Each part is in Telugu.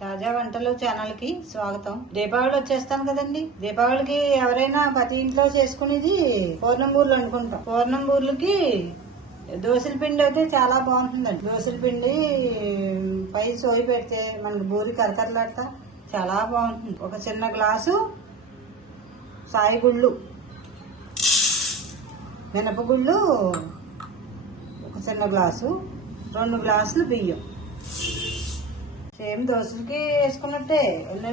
తాజా వంటలు ఛానల్ కి స్వాగతం. దీపావళి వచ్చేస్తాను కదండి. దీపావళికి ఎవరైనా ప్రతి ఇంట్లో చేసుకునేది పూర్ణం బూర్లు అనుకుంటాం. పూర్ణం బూర్లకి దోసల పిండి అయితే చాలా బాగుంటుందండి. దోసల పిండి పై సోయి పెడితే మనకి బూరి కరకరలాడతా చాలా బాగుంటుంది. ఒక చిన్న గ్లాసు సాయిగుళ్ళు, మినపగుళ్ళు ఒక చిన్న గ్లాసు, 2 గ్లాసులు బియ్యం. సేమ్ దోశలకి వేసుకున్నట్టే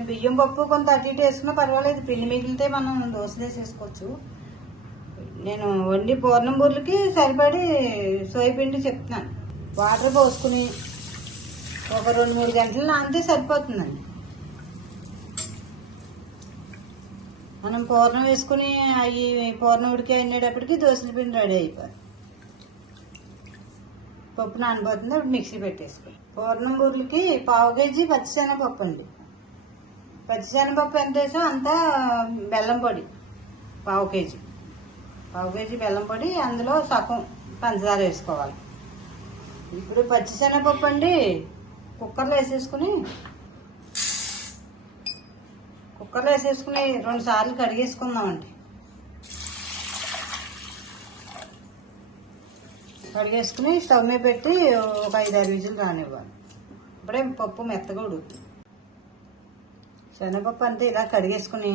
బియ్యం పప్పు కొంత అటు ఇటు వేసుకున్నా పర్వాలేదు. పిండి మిగిలితే మనం దోశలు వేసేసుకోవచ్చు. నేను వండి పూర్ణం బూర్లకి సరిపడి సోయపిండి చెప్తున్నాను. వాటర్ పోసుకుని ఒక 2-3 గంటలు నానితే సరిపోతుందండి. మనం పూర్ణం వేసుకుని అవి పూర్ణం ఉడికి అయినప్పటికీ దోశల పిండి రెడీ అయిపోయి పప్పు నానిపోతుంది. అప్పుడు మిక్సీ పెట్టేసుకోండి. పూర్ణం బూర్లకి 1/2 కేజీ పచ్చిశనగపప్పు అండి. పచ్చిశనగపప్పు ఎంత వేసాం అంత బెల్లం పొడి 1/2 కేజీ బెల్లం పొడి, అందులో సగం పంచదార వేసుకోవాలి. ఇప్పుడు పచ్చిశనగపప్పు అండి కుక్కర్లో వేసేసుకుని 2 సార్లు కడిగేసుకుందామండి. కడిగేసుకుని స్టవ్ మీద పెట్టి ఒక 5-6 విజిల్ రానివ్వాలి. ఇప్పుడే పప్పు మెత్తగా ఉడుకుతుంది. శనగపప్పు అంతే ఇలా కడిగేసుకుని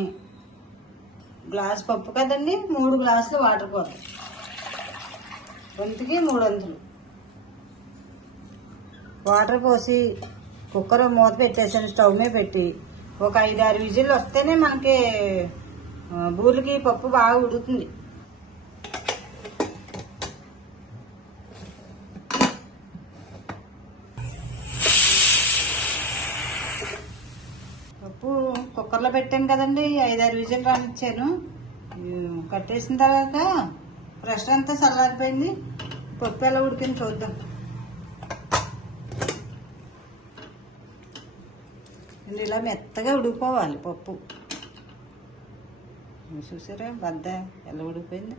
గ్లాస్ పప్పు కదండి 3 గ్లాసులు వాటర్ పోతాయి. వంతుకి 3 వంతులు వాటర్ పోసి కుక్కర్ మూత పెట్టేసాను. స్టవ్ మీద పెట్టి ఒక 5-6 విజిల్ వస్తేనే మనకి బూర్లకి పప్పు బాగా ఉడుకుతుంది. పప్పు కుక్కర్లో పెట్టాను కదండి, 5-6 విజిల్ రానిచ్చాను. కట్టేసిన తర్వాత ప్రెషర్ అంతా చల్లారిపోయింది. పప్పు ఎలా ఉడికింది చూద్దాం. ఇలా మెత్తగా ఉడికిపోవాలి పప్పు. చూసారా బద్ద ఎలా ఉడికిపోయింది.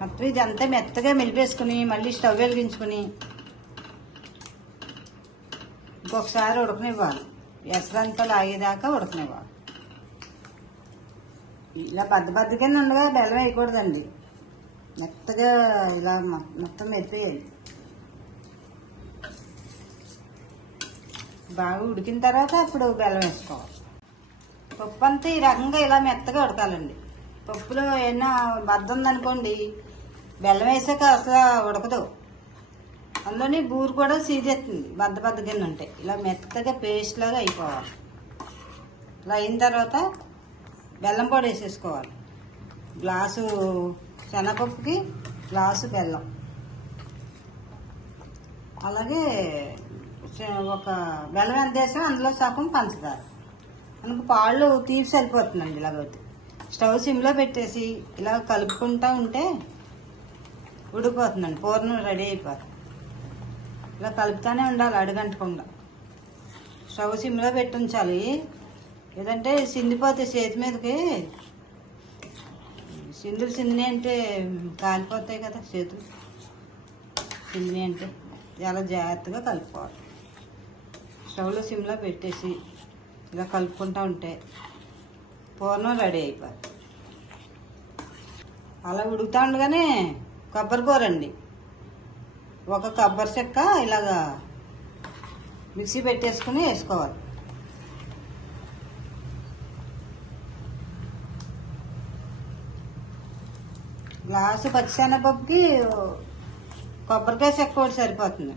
మొత్తం ఇదంతా మెత్తగా మెలిపేసుకుని మళ్ళీ స్టవ్ వెలిగించుకుని ఇంకొకసారి ఉడకనివ్వాలి. ఎసరంతా లాగేదాకా ఉడకనివ్వాలి. ఇలా బద్దగానే ఉండగా బెల్లం వేయకూడదండి. మెత్తగా ఇలా మొత్తం మెరిపోయాలి. బాగా ఉడికిన తర్వాత అప్పుడు బెల్లం వేసుకోవాలి. పప్పు అంతా ఈ రకంగా ఇలా మెత్తగా ఉడకాలండి. పప్పులో ఏమైనా బద్ద ఉందనుకోండి బెల్లం వేసాక అసలు ఉడకదు. అందులోని బూరు కూడా సీదెత్తుంది బద్దగా ఉంటాయి. ఇలా మెత్తగా పేస్ట్ లాగా అయిపోవాలి. ఇలా అయిన తర్వాత బెల్లం పొడి వేసేసుకోవాలి. గ్లాసు శనగపప్పుకి గ్లాసు బెల్లం, అలాగే ఒక బెల్లం ఎంత వేసాం అందులో సగం పంచదార. మనకు పాళ్ళు తీసి సరిపోతుందండి. ఇలాగైతే స్టవ్ సిమ్లో పెట్టేసి ఇలా కలుపుకుంటూ ఉంటే ఉడికిపోతుందండి. పూర్ణం రెడీ అయిపోతుంది. ఇలా కలుపుతానే ఉండాలి అడుగంటకుండా. స్టవ్ సిమ్లో పెట్టి ఉంచాలి, లేదంటే సిందిపోతే చేతి మీదకి. సిందిని అంటే కాలిపోతాయి కదా చేతులు. సిందిని అంటే చాలా జాగ్రత్తగా కలుపుకోవాలి. స్టవ్లో సిమ్లో పెట్టేసి ఇలా కలుపుకుంటూ ఉంటే పూర్ణం రెడీ అయిపోతుంది. అలా ఉడుకుతూ ఉండగానే కొబ్బరికూర అండి, ఒక కొబ్బరి చెక్క ఇలాగా మిక్సీ పెట్టేసుకుని వేసుకోవాలి. గ్లాసు పచ్చిశనగపప్పుకి కొబ్బరికాయ చెక్క ఒకటి సరిపోతుంది.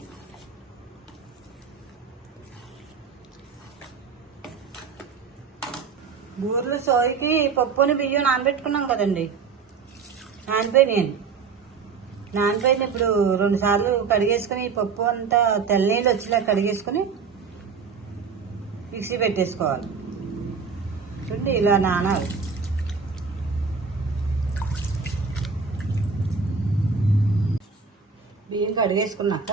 బూరెలు సోయికి పప్పుని బియ్యం నానబెట్టుకున్నాం కదండి, నానిపోయింది. ఇప్పుడు 2 సార్లు కడిగేసుకుని పప్పు అంతా తెల్లనీళ్ళు వచ్చేలా కడిగేసుకుని మిక్సీ పెట్టేసుకోవాలి. చూడండి ఇలా నానాలి. బియ్యం కడిగేసుకున్నాక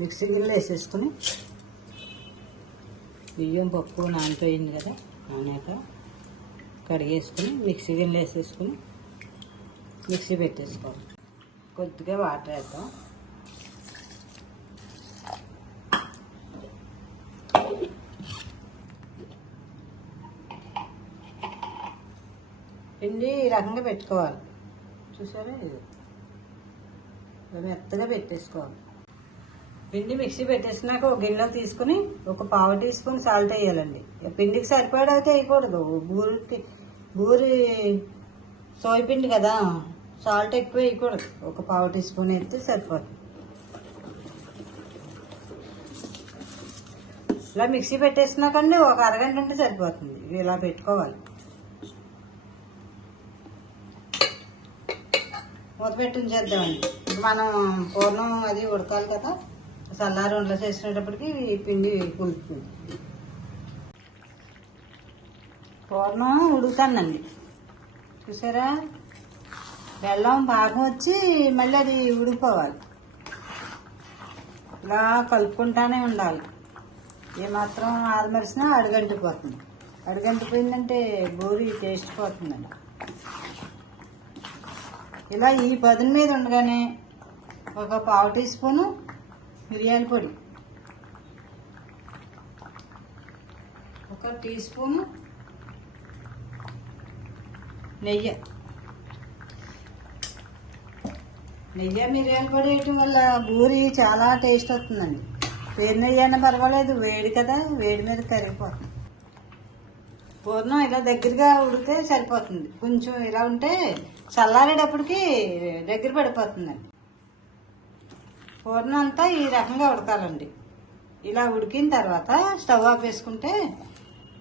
మిక్సీ గిన్నెలో వేసేసుకుని బియ్యం పప్పు నానిపోయింది కదా, నానాక కడిగేసుకుని మిక్సీ గిన్నెలో వేసేసుకుని మిక్సీ పెట్టేసుకోవాలి. కొద్దిగా వాటర్ వేద్దాం. పిండి ఈ రకంగా పెట్టుకోవాలి. చూసారా, ఇది ఇలా మెత్తగా పెట్టేసుకోవాలి. పిండి మిక్సీ పెట్టేసినాక ఒక గిన్నెలో తీసుకుని ఒక పావు టీ స్పూన్ సాల్ట్ వేయాలండి. పిండికి సరిపడా అయితే వేయకూడదు, బూరి సోయపిండి కదా, సాల్ట్ ఎక్కువ వేయకూడదు. ఒక పావు టీ స్పూన్ వేస్తే సరిపోతుంది. ఇలా మిక్సీ పెట్టేసినాకండి ఒక అరగంట ఉంటే సరిపోతుంది. ఇలా పెట్టుకోవాలి. మూత పెట్టి ఉంచేద్దామండి. మనం పూర్ణం అది ఉడకాలి కదా, చల్లారి ఉండలు చేసినప్పటికీ పిండి పులుపుతుంది. పూర్ణం ఉడుకుతానండి. చూసారా, బెల్లం పాకం వచ్చి మళ్ళీ అది ఉడికిపోవాలి. ఇలా కలుపుకుంటానే ఉండాలి. ఏమాత్రం ఆరమరిసినా అడుగంటిపోతుంది. అడుగంటిపోయిందంటే బూరి టేస్ట్ పోతుందండి. ఇలా ఈ పదును మీద ఉండగానే ఒక పావు టీ స్పూను మిరియాల పొడి, ఒక టీ స్పూను నెయ్యి మిరియాల పొడి వేయటం వల్ల బూరి చాలా టేస్ట్ వస్తుందండి. వేడి నెయ్యి అయినా పర్వాలేదు, వేడి కదా, వేడి మీద కరిగిపోతుంది. పూర్ణం ఇలా దగ్గరగా ఉడికితే సరిపోతుంది. కొంచెం ఇలా ఉంటే చల్లారేటప్పటికి దగ్గర పడిపోతుందండి. పూర్ణం అంతా ఈ రకంగా ఉడకాలండి. ఇలా ఉడికిన తర్వాత స్టవ్ ఆపేసుకుంటే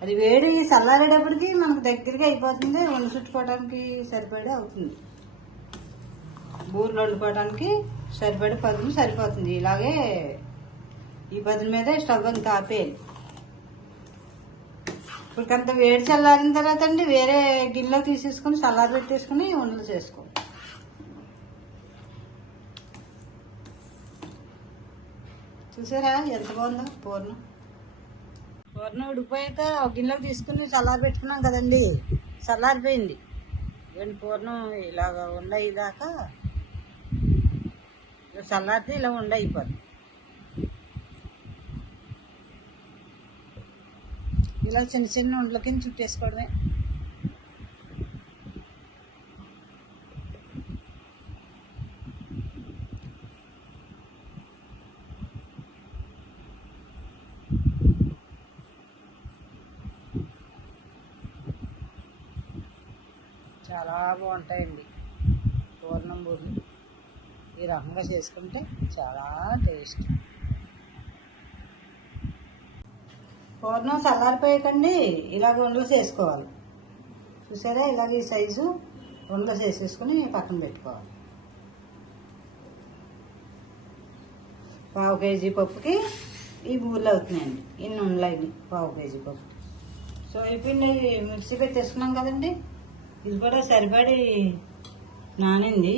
అది వేడి చల్లారేటప్పటికి మనకు దగ్గరగా అయిపోతుంది. వండు చుట్టుకోవడానికి సరిపడే అవుతుంది. బూరెలు వండుకోవడానికి సరిపడే పదును సరిపోతుంది. ఇలాగే ఈ పదును మీద స్టవ్ అంతా ఆపేయాలి. ఇప్పటికంత వేడి చల్లారిన తర్వాత అండి వేరే గిన్నెలో తీసేసుకుని చల్లారి పెట్టేసుకుని ఉండలు చేసుకో. చూసారా ఎంత బాగుందో పూర్ణం. ఉడికిపోయాక ఒక గిన్నెలోకి తీసుకుని చల్లారి పెట్టుకున్నాం కదండి, చల్లారిపోయింది. పూర్ణం ఇలాగ ఉండేదాకా చల్లారితే ఇలా అయిపోతుంది. ఇలా చిన్న చిన్న ఉండల కింద చుట్టేసుకోవడమే. చాలా బాగుంటాయండి పూర్ణం బూరెలు. ఈ రకంగా చేసుకుంటే చాలా టేస్ట్. పూర్ణం చల్లారిపోయాకండి ఇలాగ ఉండలు చేసుకోవాలి. చూసారా, ఇలాగ ఈ సైజు ఉండలు చేసేసుకుని పక్కన పెట్టుకోవాలి. పావు కేజీ పప్పుకి ఈ బూరెలు అవుతున్నాయండి. ఇన్ని ఉండలేండి పావు కేజీ పప్పు. సో ఇప్పుడు మిక్సీ పెట్టేసుకున్నాం కదండి, ఇది కూడా సరిపడి నానింది.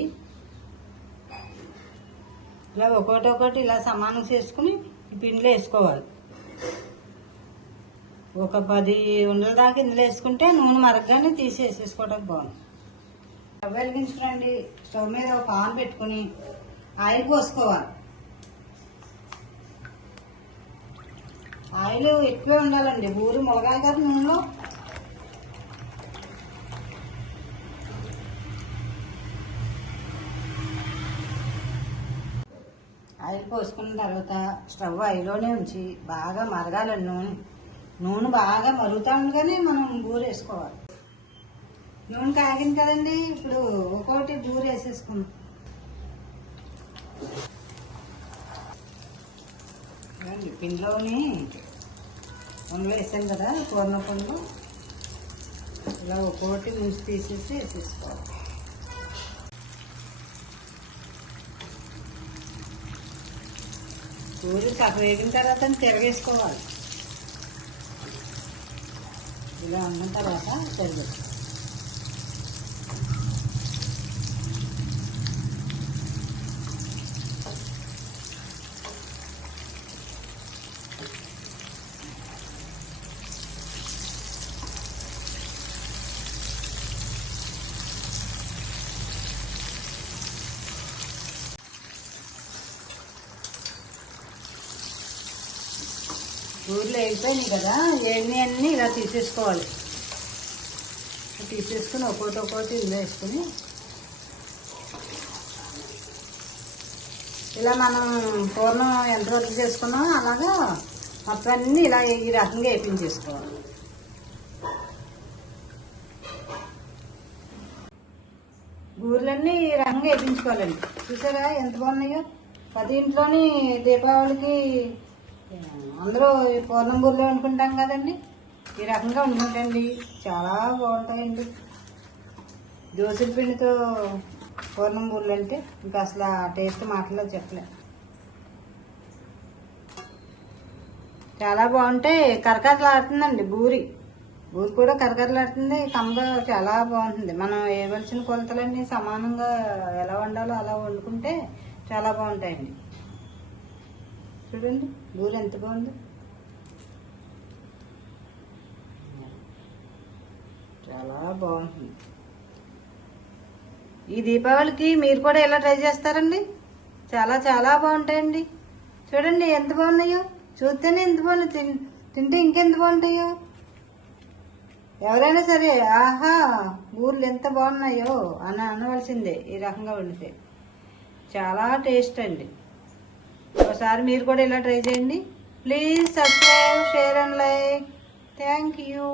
ఇలా ఒక్కొక్కటి ఇలా సమానం చేసుకుని ఈ పిండిలో వేసుకోవాలి. ఒక 10 ఉండల దాకా ఇందులో వేసుకుంటే నూనె మరగగానే తీసేసుకోవడానికి బాగుంది. స్టవ్ వెలిగించుకోండి. స్టవ్ మీద ఒక పాన్ పెట్టుకుని ఆయిల్ పోసుకోవాలి. ఆయిల్ ఎక్కువే ఉండాలండి, బూరి ములగాలి కదా నూనెలో. ఆయిల్ పోసుకున్న తర్వాత స్టవ్ ఆయిల్లోనే ఉంచి బాగా మరగాలండి. నూనె బాగా మరుగుతూ ఉండగానే మనం బూరె వేసుకోవాలి. నూనె కాగింది కదండి, ఇప్పుడు ఒక్కొక్కటి బూరె వేసేసుకుందాం. పిండిలోని ఉండలు వేసాం కదా పూర్ణ పండు, ఇలా ఒక్కొక్కటి ముంచి తీసేసి వేసేసుకోవాలి. బూరెలు సగం వేగిన తర్వాత తిరగేసుకోవాలి. ఇలా అన్న తర్వాత తిరగచ్చు. బూరెలు వేగిపోయినాయి కదా, వేగినవి అన్నీ ఇలా తీసేసుకోవాలి. తీసేసుకుని ఒక్కోటి ఇందులో వేసుకుని ఇలా మనం పూర్ణం ఎంతవరకు చేసుకున్నామో అలాగా మొత్తం అన్నీ ఇలా ఈ రకంగా వేపించేసుకోవాలి. బూరెలన్నీ ఈ రకంగా వేపించుకోవాలండి. చూసారా ఎంత బాగున్నాయో. 10 ఇంట్లోని దీపావళికి అందరూ పూర్ణం బూరెలు వండుకుంటాం కదండి, ఈ రకంగా వండుకుంటండి, చాలా బాగుంటాయండి. దోసల పిండితో పూర్ణం బూరెలు అంటే ఇంకా అసలు ఆ టేస్ట్ మాటలో చెప్పలే. చాలా బాగుంటాయి. కరకరలాడుతుందండి బూరి కూడా కరకరలాడుతుంది. కమ్మగా చాలా బాగుంటుంది. మనం వేయవలసిన కొలతలన్నీ సమానంగా ఎలా వండాలో అలా వండుకుంటే చాలా బాగుంటాయండి. చూడండి బూరి ఎంత బాగుంది, చాలా బాగుంటుంది. ఈ దీపావళికి మీరు కూడా ఇలా ట్రై చేస్తారండి, చాలా చాలా బాగుంటాయండి. చూడండి ఎంత బాగున్నాయో, చూస్తేనే ఎంత బాగున్నాయి, తింటే ఇంకెంత బాగుంటాయో. ఎవరైనా సరే ఆహా బూరెలు ఎంత బాగున్నాయో అని అనవలసిందే. ఈ రకంగా వండితే చాలా టేస్ట్ అండి. ఒకసారి మీరు కూడా ఇలా ట్రై చేయండి. Please subscribe, share and like. Thank you.